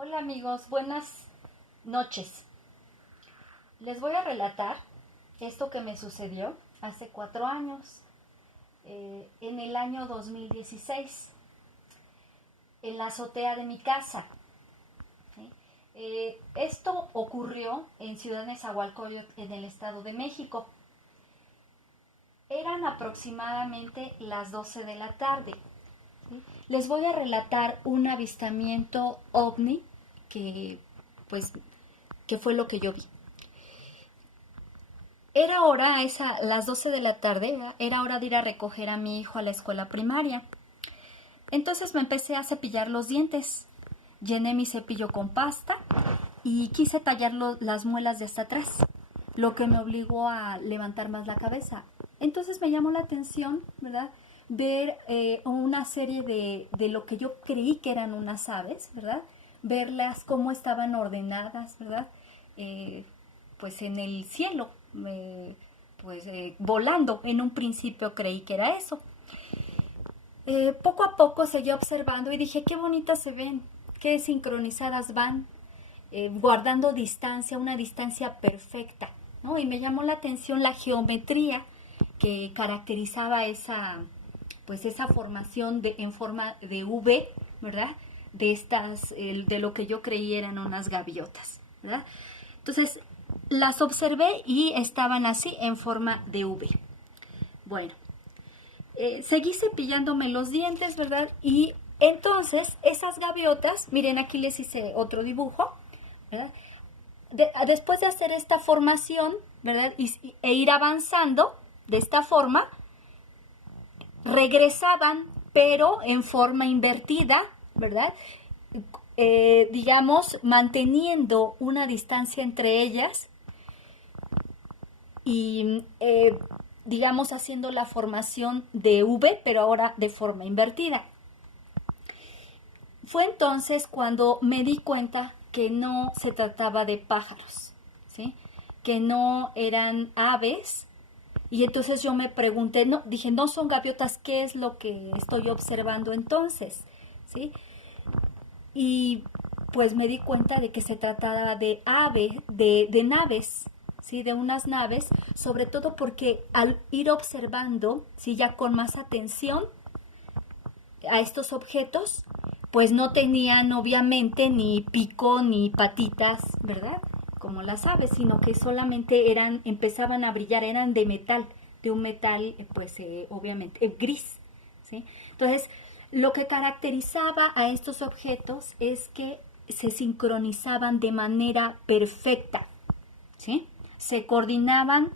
Hola amigos, buenas noches. Les voy a relatar esto que me sucedió hace 4 años, en el año 2016, en la azotea de mi casa. ¿Sí? Esto ocurrió en Ciudad Nezahualcóyotl, en el Estado de México. Eran aproximadamente las 12 de la tarde. ¿Sí? Les voy a relatar un avistamiento ovni que, pues, que fue lo que yo vi. Era hora, las 12 de la tarde, ¿verdad? Era hora de ir a recoger a mi hijo a la escuela primaria. Entonces me empecé a cepillar los dientes. Llené mi cepillo con pasta y quise tallar las muelas de hasta atrás, lo que me obligó a levantar más la cabeza. Entonces me llamó la atención, ¿verdad?, ver una serie de lo que yo creí que eran unas aves, ¿verdad?, verlas cómo estaban ordenadas, ¿verdad?, pues en el cielo, volando. En un principio creí que era eso. Poco a poco seguí observando y dije, qué bonitas se ven, qué sincronizadas van, guardando distancia, una distancia perfecta, ¿no? Y me llamó la atención la geometría que caracterizaba esa formación en forma de V, ¿verdad? De lo que yo creí eran unas gaviotas, ¿verdad? Entonces, las observé y estaban así en forma de V. Bueno, seguí cepillándome los dientes, ¿verdad? Y entonces esas gaviotas, miren, aquí les hice otro dibujo, ¿verdad? Después de hacer esta formación, ¿verdad?, e ir avanzando de esta forma, regresaban, pero en forma invertida, ¿verdad? Digamos, manteniendo una distancia entre ellas y, digamos, haciendo la formación de V, pero ahora de forma invertida. Fue entonces cuando me di cuenta que no se trataba de pájaros, ¿sí?, que no eran aves. Y entonces yo me pregunté, dije, no son gaviotas, ¿qué es lo que estoy observando entonces? ¿Sí? Y pues me di cuenta de que se trataba de naves, ¿sí?, de unas naves, sobre todo porque al ir observando, ¿sí?, ya con más atención a estos objetos, pues no tenían obviamente ni pico ni patitas, ¿verdad?, como las aves, sino que solamente empezaban a brillar, eran de metal, de un metal, obviamente, gris, ¿sí? Entonces, lo que caracterizaba a estos objetos es que se sincronizaban de manera perfecta, ¿sí? Se coordinaban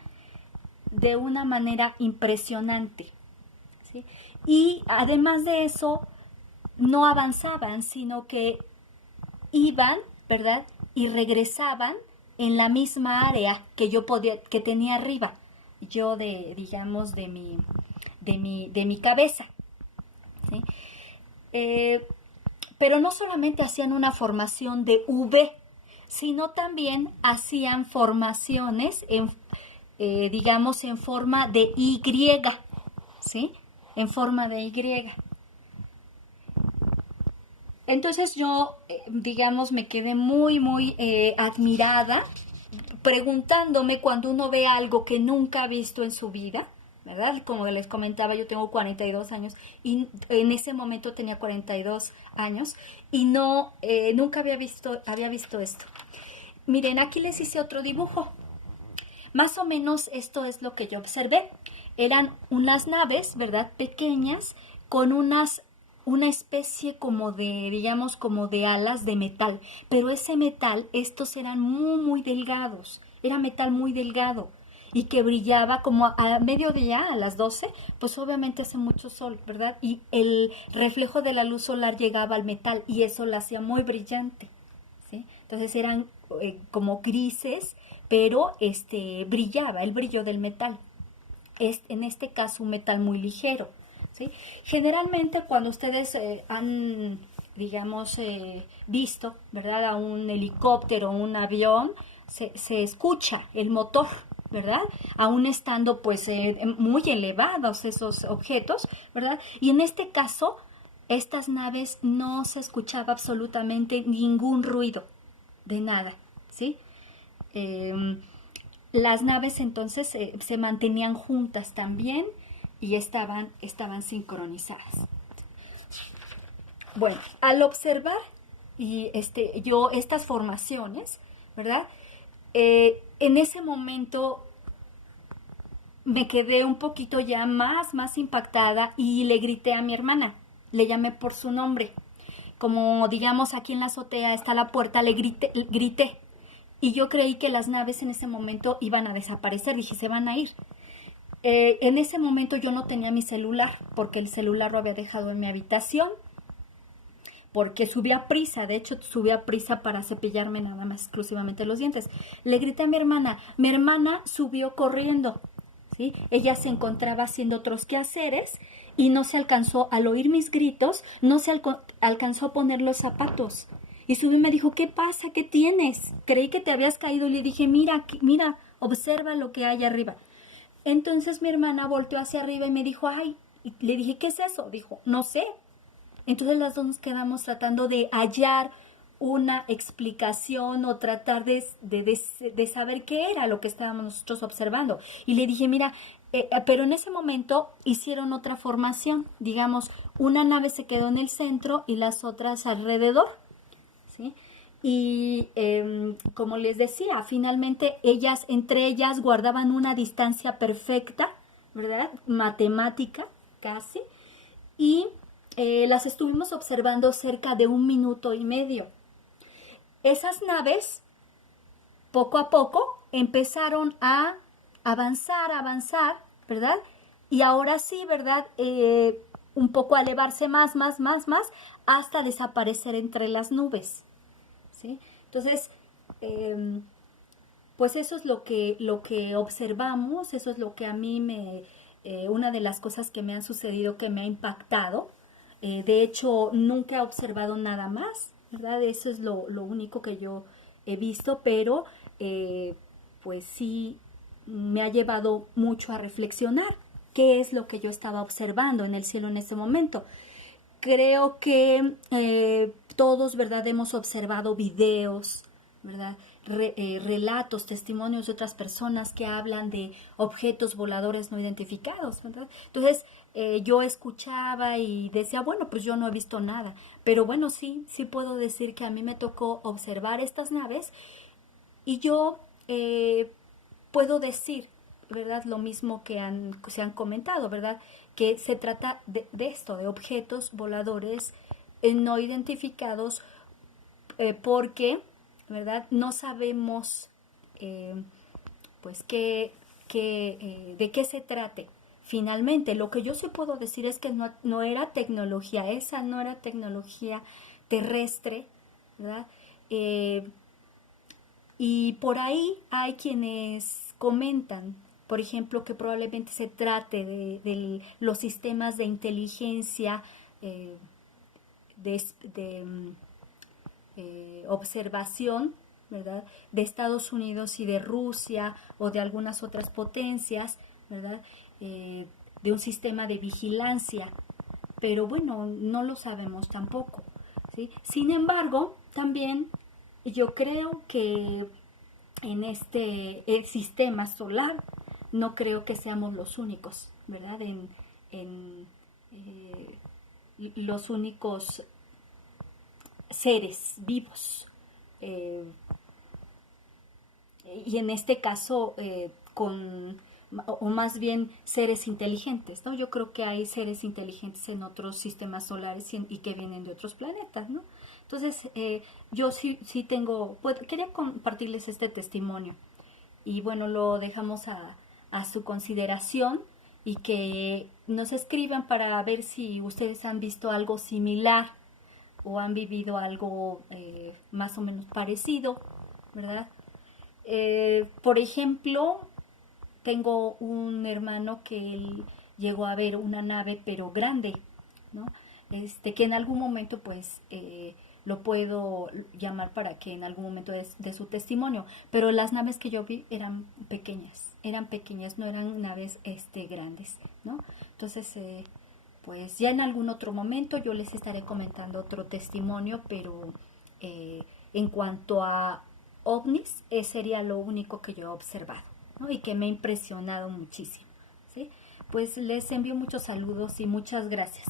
de una manera impresionante, ¿sí? Y además de eso, no avanzaban, sino que iban, ¿verdad?, y regresaban en la misma área que que tenía arriba, yo de mi cabeza, ¿sí? Pero no solamente hacían una formación de V, sino también hacían formaciones digamos, en forma de Y, ¿sí?, en forma de Y. Entonces yo, digamos, me quedé muy admirada, preguntándome, cuando uno ve algo que nunca ha visto en su vida, ¿verdad? Como les comentaba, yo tengo 42 años y en ese momento tenía 42 años y nunca había visto esto. Miren, aquí les hice otro dibujo. Más o menos esto es lo que yo observé. Eran unas naves, ¿verdad?, pequeñas, con una especie como de, digamos, como de alas de metal. Pero ese metal, estos eran muy delgados. Era metal muy delgado y que brillaba como a mediodía, a las 12, pues obviamente hace mucho sol, ¿verdad? Y el reflejo de la luz solar llegaba al metal y eso lo hacía muy brillante, ¿sí? Entonces eran como grises, pero brillaba el brillo del metal. En este caso un metal muy ligero, ¿sí? Generalmente cuando ustedes han, digamos, visto, ¿verdad?, a un helicóptero o un avión, se escucha el motor, ¿verdad?, aún estando pues muy elevados esos objetos, ¿verdad? Y en este caso estas naves no se escuchaba absolutamente ningún ruido de nada, ¿sí? Las naves entonces se mantenían juntas también y estaban sincronizadas. Bueno, al observar y yo estas formaciones, ¿verdad? En ese momento me quedé un poquito ya más impactada y le grité a mi hermana, le llamé por su nombre. Como digamos aquí en la azotea está la puerta, le grité. Y yo creí que las naves en ese momento iban a desaparecer, dije, se van a ir. En ese momento yo no tenía mi celular, porque el celular lo había dejado en mi habitación, porque subía prisa, de hecho subía prisa para cepillarme nada más exclusivamente los dientes. Le grité a mi hermana subió corriendo, ¿sí? Ella se encontraba haciendo otros quehaceres y no se alcanzó, al oír mis gritos, no se alcanzó a poner los zapatos. Y subió y me dijo, ¿qué pasa? ¿Qué tienes? Creí que te habías caído. Y le dije, mira, observa lo que hay arriba. Entonces mi hermana volteó hacia arriba y me dijo, ay, y le dije, ¿qué es eso? Dijo, no sé. Entonces las dos nos quedamos tratando de hallar una explicación o tratar de saber qué era lo que estábamos nosotros observando. Y le dije, mira, pero en ese momento hicieron otra formación. Digamos, una nave se quedó en el centro y las otras alrededor, ¿sí? Y como les decía, finalmente entre ellas guardaban una distancia perfecta, ¿verdad? Matemática, casi. Y las estuvimos observando cerca de 1 minuto y medio. Esas naves, poco a poco, empezaron a avanzar, ¿verdad? Y ahora sí, ¿verdad? Un poco a elevarse más, hasta desaparecer entre las nubes, ¿sí? Entonces, pues eso es lo que observamos, eso es lo que a mí una de las cosas que me han sucedido, que me ha impactado. De hecho, nunca he observado nada más, ¿verdad? Eso es lo único que yo he visto, pero pues sí me ha llevado mucho a reflexionar qué es lo que yo estaba observando en el cielo en ese momento. Creo que todos, ¿verdad? Hemos observado videos, ¿verdad? Relatos, testimonios de otras personas que hablan de objetos voladores no identificados, ¿verdad? Entonces, yo escuchaba y decía, bueno, pues yo no he visto nada, pero bueno, sí puedo decir que a mí me tocó observar estas naves y yo puedo decir, ¿verdad? Lo mismo que se han comentado, ¿verdad? Que se trata de esto, de objetos voladores no identificados, porque, ¿verdad? No sabemos, pues, de qué se trate. Finalmente, lo que yo sí puedo decir es que no era tecnología, esa no era tecnología terrestre, ¿verdad? Y por ahí hay quienes comentan, por ejemplo, que probablemente se trate de los sistemas de inteligencia de observación, ¿verdad? De Estados Unidos y de Rusia o de algunas otras potencias, ¿verdad? De un sistema de vigilancia, pero bueno, no lo sabemos tampoco, ¿sí? Sin embargo, también yo creo que en este sistema solar no creo que seamos los únicos, ¿verdad? En los únicos seres vivos. Y en este caso, o más bien seres inteligentes, ¿no? Yo creo que hay seres inteligentes en otros sistemas solares y que vienen de otros planetas, ¿no? Entonces, yo sí tengo, pues, quería compartirles este testimonio y bueno, lo dejamos a su consideración y que nos escriban para ver si ustedes han visto algo similar o han vivido algo más o menos parecido, ¿verdad? Por ejemplo, tengo un hermano que él llegó a ver una nave pero grande, ¿no? Que en algún momento pues lo puedo llamar para que en algún momento de su testimonio, pero las naves que yo vi eran pequeñas, no eran naves grandes, ¿no? Entonces pues ya en algún otro momento yo les estaré comentando otro testimonio, pero en cuanto a ovnis, sería lo único que yo he observado, ¿no? Y que me ha impresionado muchísimo, ¿sí? Pues les envío muchos saludos y muchas gracias.